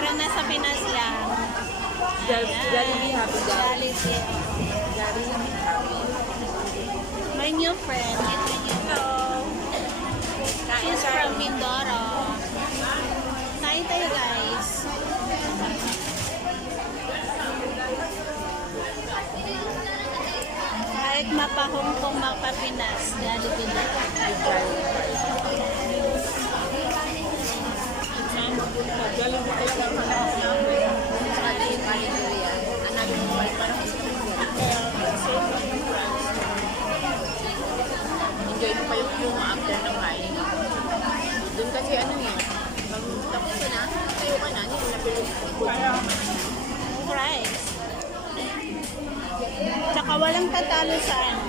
Pero nasa Pinas lang. Jollibee, Happy Jollibee. Jollibee. My new friend. Hello. She's from Mindoro. Kain tayo, guys. Kahit mapahong kong mapapinas, Jollibee na. Jollibee talaga ang hanap namin. Saka din yung paligurian. Hanapin mo balik para sa enjoy mo pa yung after ng kain. Doon kasi ano eh, pag tapos ka na, tayo ka na, hindi mo napilog. Rice. Tsaka walang tatalo sa ano.